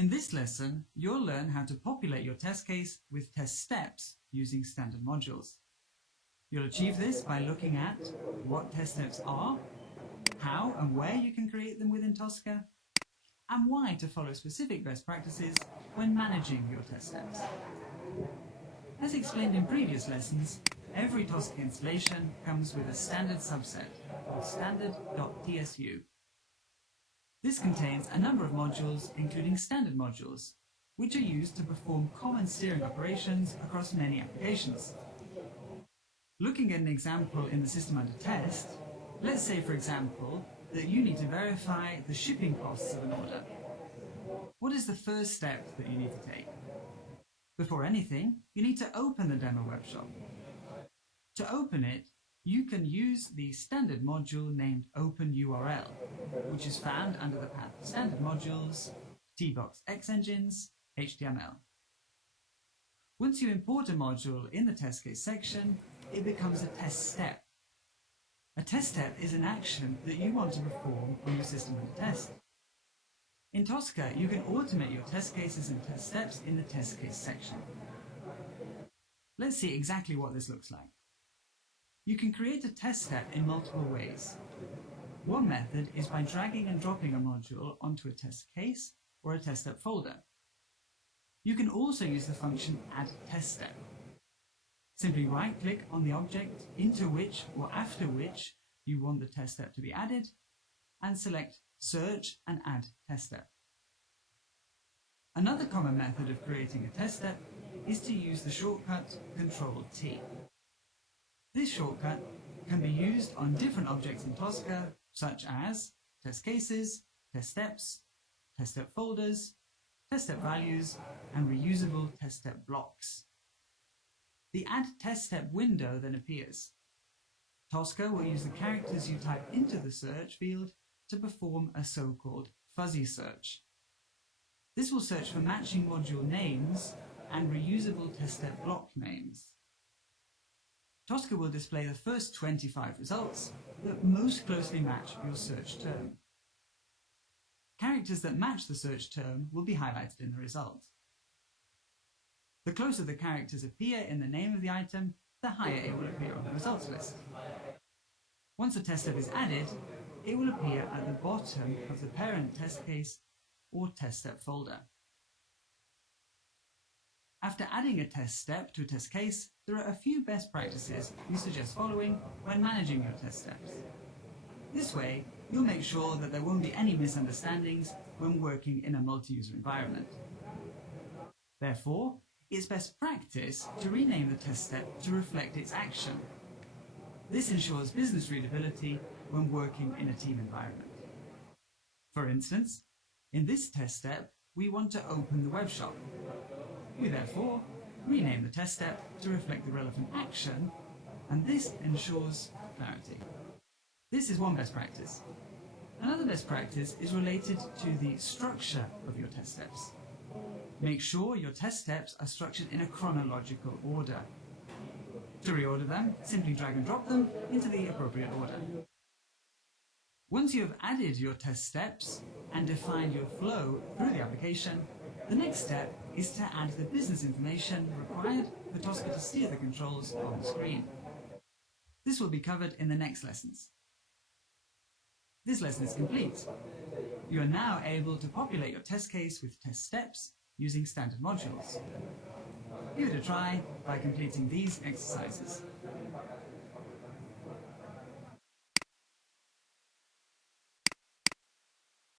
In this lesson, you'll learn how to populate your test case with TestSteps using standard modules. You'll achieve this by looking at what TestSteps are, how and where you can create them within Tosca, and why to follow specific best practices when managing your TestSteps. As explained in previous lessons, every Tosca installation comes with a standard subset called standard.tsu. This contains a number of modules, including standard modules, which are used to perform common steering operations across many applications. Looking at an example in the system under test, let's say, for example, that you need to verify the shipping costs of an order. What is the first step that you need to take? Before anything, you need to open the demo webshop. To open it, you can use the standard module named OpenURL, which is found under the path Standard Modules, Tbox X Engines, HTML. Once you import a module in the test case section, it becomes a test step. A test step is an action that you want to perform on your system under test. In Tosca, you can automate your test cases and test steps in the test case section. Let's see exactly what this looks like. You can create a test step in multiple ways. One method is by dragging and dropping a module onto a test case or a test step folder. You can also use the function add test step. Simply right-click on the object into which or after which you want the test step to be added and select Search and Add Test Step. Another common method of creating a test step is to use the shortcut Ctrl-T. This shortcut can be used on different objects in Tosca, such as test cases, test steps, test step folders, test step values, and reusable test step blocks. The Add Test Step window then appears. Tosca will use the characters you type into the search field to perform a so-called fuzzy search. This will search for matching module names and reusable test step block names. Tosca will display the first 25 results that most closely match your search term. Characters that match the search term will be highlighted in the result. The closer the characters appear in the name of the item, the higher it will appear on the results list. Once a test step is added, it will appear at the bottom of the parent test case or test step folder. After adding a test step to a test case, there are a few best practices we suggest following when managing your test steps. This way, you'll make sure that there won't be any misunderstandings when working in a multi-user environment. Therefore, it's best practice to rename the test step to reflect its action. This ensures business readability when working in a team environment. For instance, in this test step, we want to open the web shop. We therefore rename the test step to reflect the relevant action, and this ensures clarity. This is one best practice. Another best practice is related to the structure of your test steps. Make sure your test steps are structured in a chronological order. To reorder them, simply drag and drop them into the appropriate order. Once you have added your test steps and defined your flow through the application, the next step is to add the business information required for Tosca to steer the controls on the screen. This will be covered in the next lessons. This lesson is complete. You are now able to populate your test case with test steps using standard modules. Give it a try by completing these exercises.